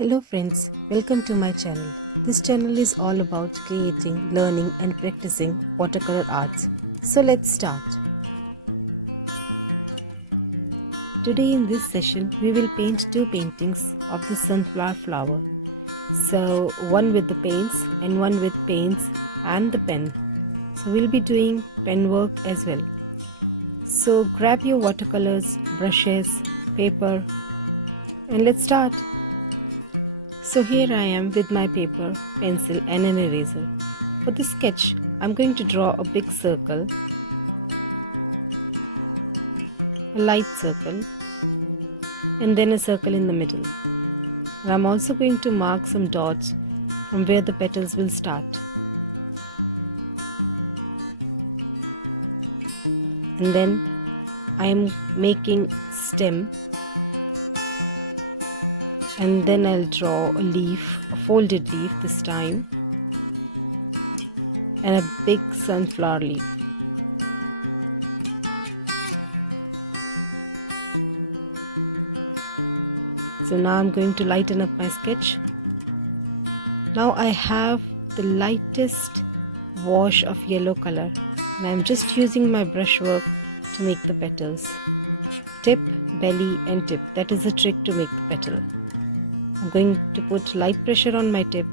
Hello friends, welcome to my channel. This channel is all about creating, learning and practicing watercolor arts. So let's start. Today in this session we will paint two paintings of the sunflower flower. So one with the paints and one with paints and the pen. So we'll be doing pen work as well. So grab your watercolors, brushes, paper and let's start. So here I am with my paper, pencil and an eraser. For this sketch, I'm going to draw a big circle, a light circle, and then a circle in the middle. And I'm also going to mark some dots from where the petals will start. And then I am making a stem. And then I'll draw a leaf, a folded leaf this time, and a big sunflower leaf. So now I'm going to lighten up my sketch. Now I have the lightest wash of yellow color, and I'm just using my brushwork to make the petals. Tip, belly and tip. That is the trick to make the petal. I'm going to put light pressure on my tip,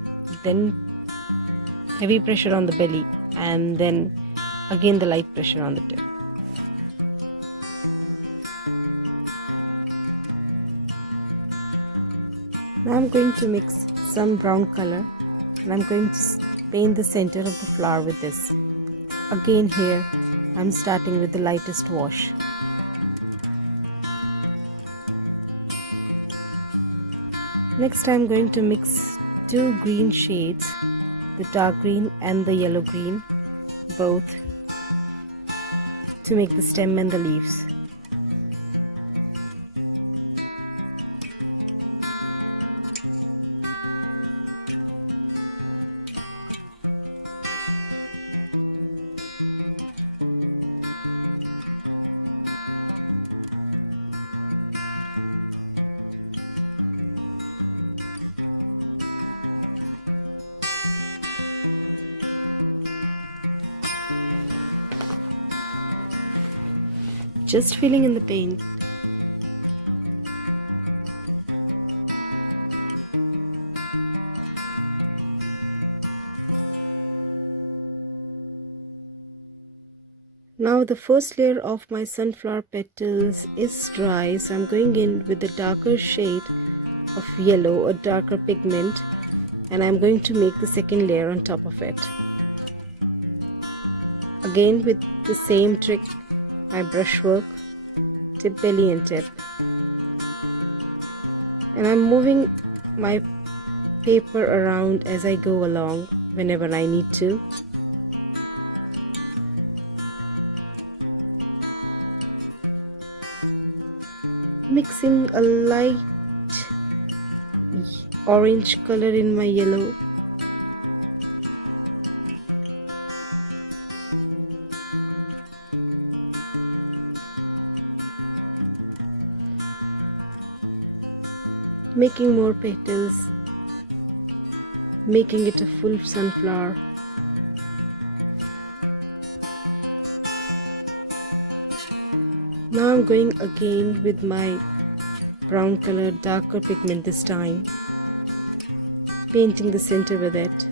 then heavy pressure on the belly, and then again the light pressure on the tip. Now I'm going to mix some brown color and I'm going to paint the center of the flower with this. Again here I'm starting with the lightest wash. Next I'm going to mix two green shades, the dark green and the yellow green, both, to make the stem and the leaves. Just filling in the paint. Now the first layer of my sunflower petals is dry, so I'm going in with a darker shade of yellow, a darker pigment, and I'm going to make the second layer on top of it. Again with the same trick, my brushwork, tip, belly and tip, and I'm moving my paper around as I go along whenever I need to. Mixing a light orange color in my yellow. Making more petals, making it a full sunflower. Now I'm going again with my brown color, darker pigment this time, painting the center with it.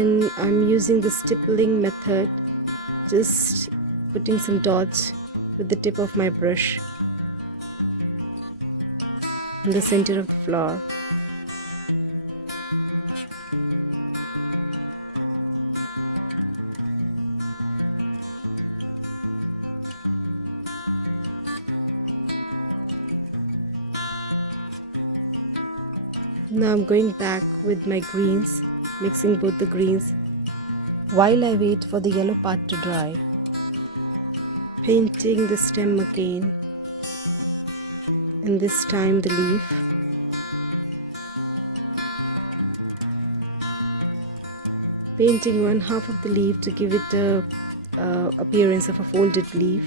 And I'm using the stippling method, just putting some dots with the tip of my brush in the center of the flower. Now I'm going back with my greens, mixing both the greens while I wait for the yellow part to dry. Painting the stem again, and this time the leaf. Painting one half of the leaf to give it the appearance of a folded leaf.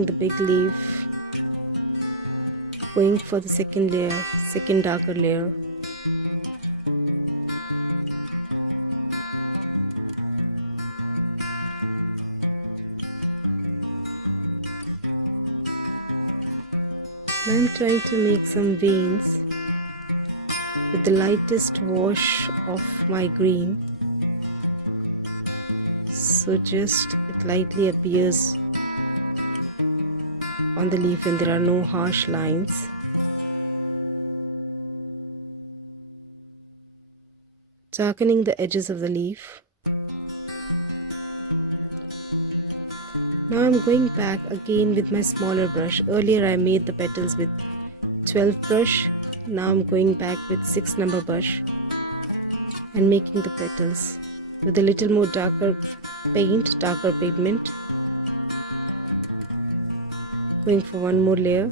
selecting the big leaf, going for the second layer, second darker layer. I'm trying to make some veins with the lightest wash of my green. So just it lightly appears on the leaf and there are no harsh lines. Darkening the edges of the leaf. Now I'm going back again with my smaller brush. Earlier I made the petals with 12 brush. Now I'm going back with 6 number brush and making the petals with a little more darker paint, darker pigment. Going for one more layer.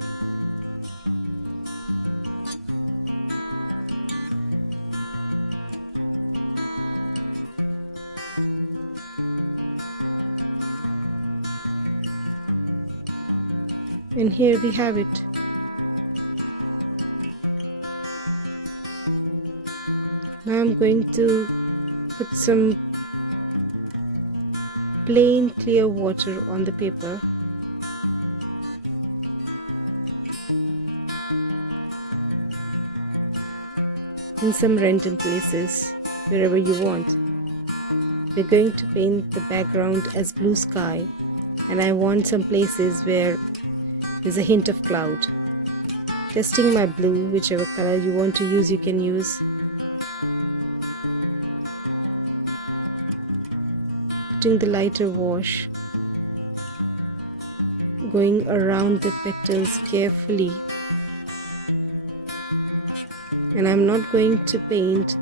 And here we have it. Now I'm going to put some plain clear water on the paper. In some rented places, wherever you want. We're going to paint the background as blue sky, and I want some places where there's a hint of cloud. Testing my blue, whichever color you want to use, you can use. Putting the lighter wash, going around the petals carefully. And I'm not going to paint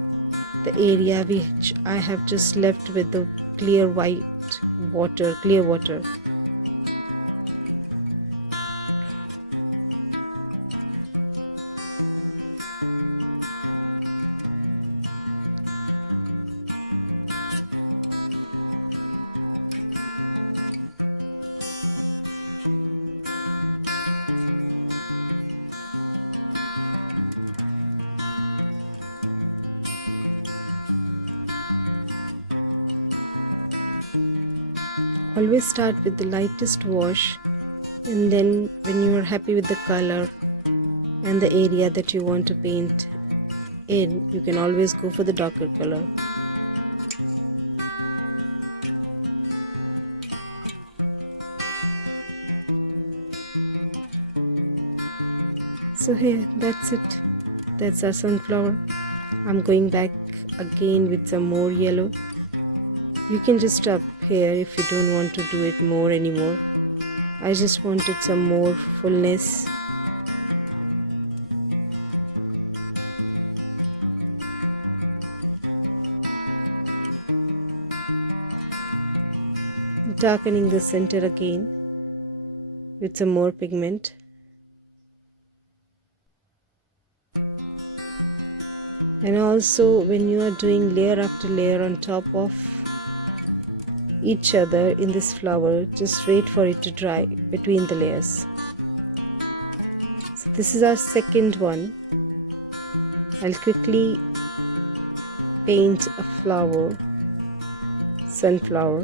the area which I have just left with the clear white water, clear water. Always start with the lightest wash, and then when you are happy with the color and the area that you want to paint in, you can always go for the darker color. So here, that's it. That's our sunflower. I'm going back again with some more yellow. You can just stop here if you don't want to do it more anymore. I just wanted some more fullness. Darkening the center again with some more pigment. And also when you are doing layer after layer on top of each other in this flower, just wait for it to dry between the layers. So this is our second one. I'll quickly paint a flower, sunflower.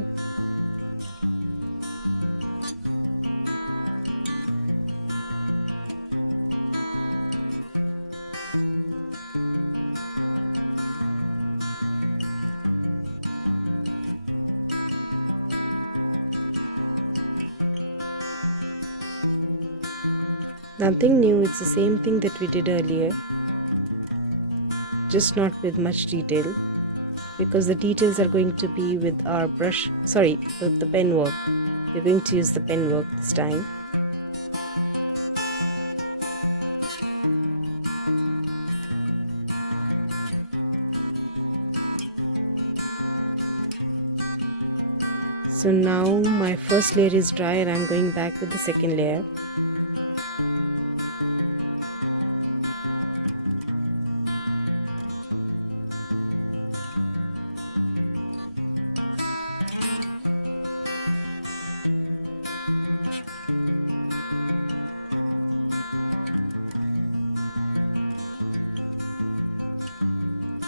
Nothing new, it's the same thing that we did earlier, just not with much detail, because the details are going to be with our brush, with the pen work. We're going to use the pen work this time. So now my first layer is dry and I'm going back with the second layer.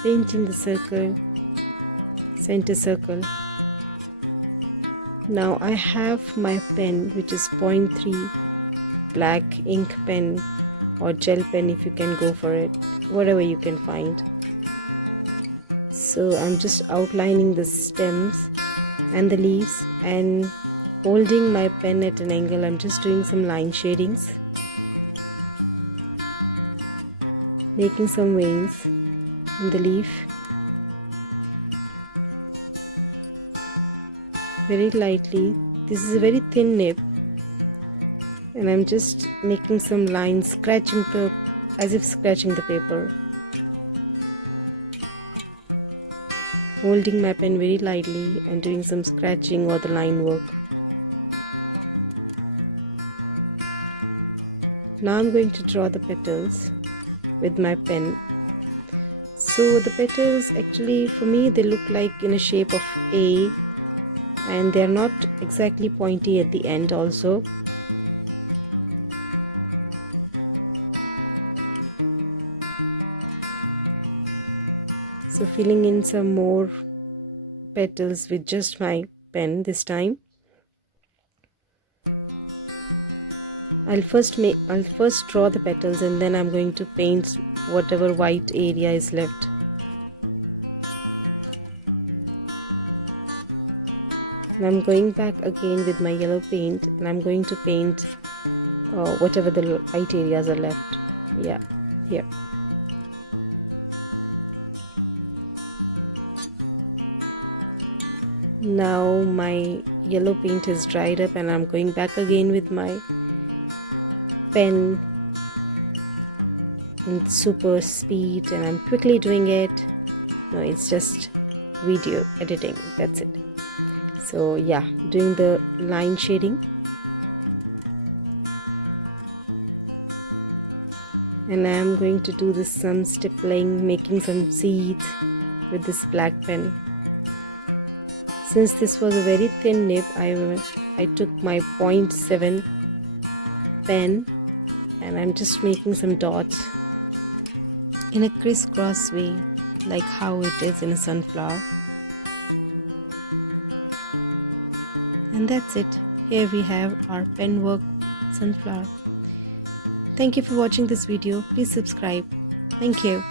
painting the circle, center circle. Now I have my pen, which is 0.3 black ink pen or gel pen, if you can go for it, whatever you can find. So I'm just outlining the stems and the leaves, and holding my pen at an angle, I'm just doing some line shadings, making some veins in the leaf. Very lightly. This is a very thin nib, and I'm just making some lines, scratching as if scratching the paper. Holding my pen very lightly and doing some scratching or the line work. Now I'm going to draw the petals with my pen. So the petals, actually for me, they look like in a shape of A, and they are not exactly pointy at the end also. So filling in some more petals with just my pen this time. I'll first draw the petals, and then I'm going to paint whatever white area is left. And I'm going back again with my yellow paint, and I'm going to paint whatever the white areas are left. Yeah, here. Now my yellow paint is dried up, and I'm going back again with my pen in super speed, and I'm quickly doing it. No, it's just video editing, that's it. So yeah, doing the line shading, and I'm going to do this some stippling, making some seeds with this black pen. Since this was a very thin nib, I took my 0.7 pen, and I'm just making some dots in a crisscross way, like how it is in a sunflower. And that's it. Here we have our pen work sunflower. Thank you for watching this video. Please subscribe. Thank you.